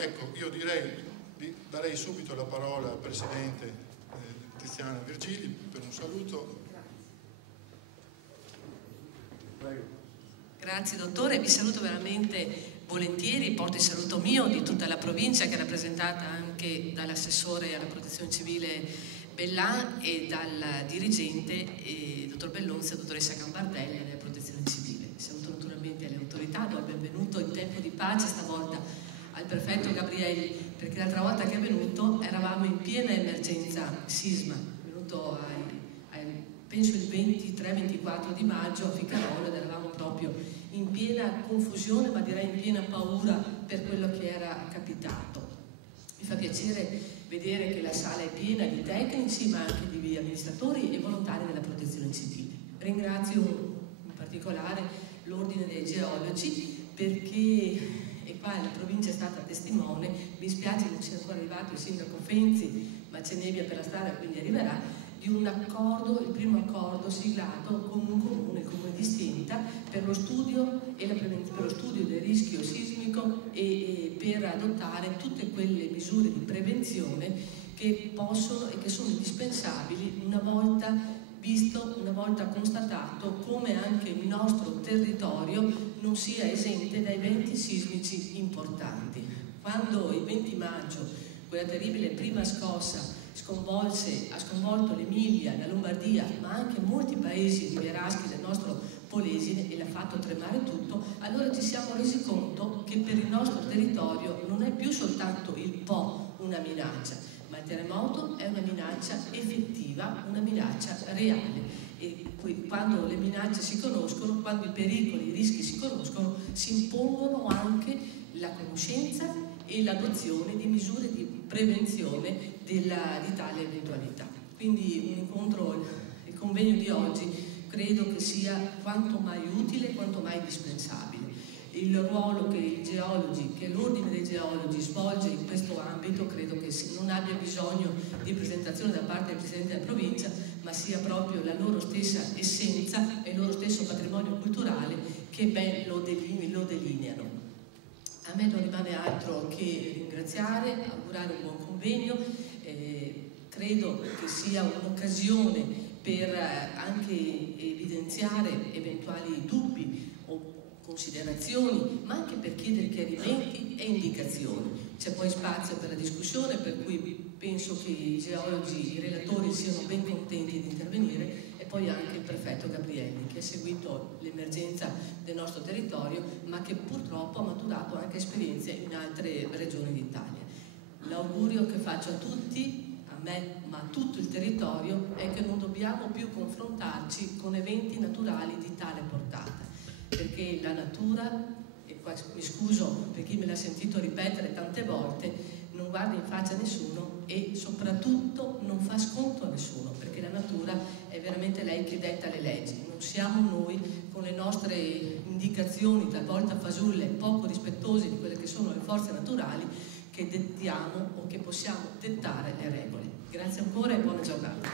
Ecco, io darei subito la parola al Presidente Tiziana Virgili per un saluto. Prego. Grazie dottore, vi saluto veramente volentieri, porto il saluto mio di tutta la provincia che è rappresentata anche dall'assessore alla protezione civile Bellan e dal dirigente dottor Bellonzi e dottoressa Cambardelli della protezione civile. Saluto naturalmente le autorità, do il benvenuto in tempo di pace stavolta al prefetto Gabrielli, perché l'altra volta che è venuto eravamo in piena emergenza sisma, è venuto penso il 23-24 di maggio a Ficarolo ed eravamo proprio in piena confusione, ma direi in piena paura per quello che era capitato. Mi fa piacere vedere che la sala è piena di tecnici, ma anche di amministratori e volontari della protezione civile. Ringrazio in particolare l'Ordine dei Geologi perché, e qua la provincia è stata testimone, mi spiace non sia ancora arrivato il sindaco Fenzi, ma c'è nebbia per la strada quindi arriverà, di un accordo, il primo accordo siglato con un comune, il comune di Stenta, per lo studio del rischio sismico e per adottare tutte quelle misure di prevenzione che possono e che sono indispensabili una volta visto, una volta constatato come anche il nostro territorio non sia esente da eventi sismici importanti. Quando il 20 maggio quella terribile prima scossa ha sconvolto l'Emilia, la Lombardia, ma anche molti paesi rivieraschi del nostro Polesine e l'ha fatto tremare tutto, allora ci siamo resi conto che per il nostro territorio non è più soltanto il Po una minaccia, ma il terremoto è una minaccia effettiva, una minaccia reale. E quando le minacce si conoscono, quando i pericoli, i rischi si conoscono, si impongono anche la conoscenza e l'adozione di misure di prevenzione di tale eventualità. Quindi un incontro, il convegno di oggi credo che sia quanto mai utile, quanto mai indispensabile. Il ruolo che i geologi, che l'Ordine dei Geologi svolge in questo ambito credo che non abbia bisogno di presentazione da parte del Presidente della provincia, ma sia proprio la loro stessa essenza e il loro stesso patrimonio culturale che ben lo delineano. A me non rimane altro che ringraziare, augurare un buon convegno, credo che sia un'occasione per anche evidenziare eventuali dubbi o considerazioni, ma anche per chiedere chiarimenti e indicazioni. C'è poi spazio per la discussione, per cui penso che i geologi, i relatori siano ben contenti di intervenire, e poi anche il prefetto Gabrielli che ha seguito l'emergenza del nostro territorio, ma che purtroppo ha maturato anche esperienze in altre regioni d'Italia. L'augurio che faccio a tutti, a me ma a tutto il territorio, è che non dobbiamo più confrontarci con eventi naturali di tale portata, perché la natura, e qua mi scuso per chi me l'ha sentito ripetere tante volte, non guarda in faccia a nessuno e soprattutto non fa sconto a nessuno, perché la natura è veramente lei che detta le leggi, non siamo noi con le nostre indicazioni talvolta fasulle, poco rispettose di quelle che sono le forze naturali, che dettiamo o che possiamo dettare le regole. Grazie ancora e buona giornata.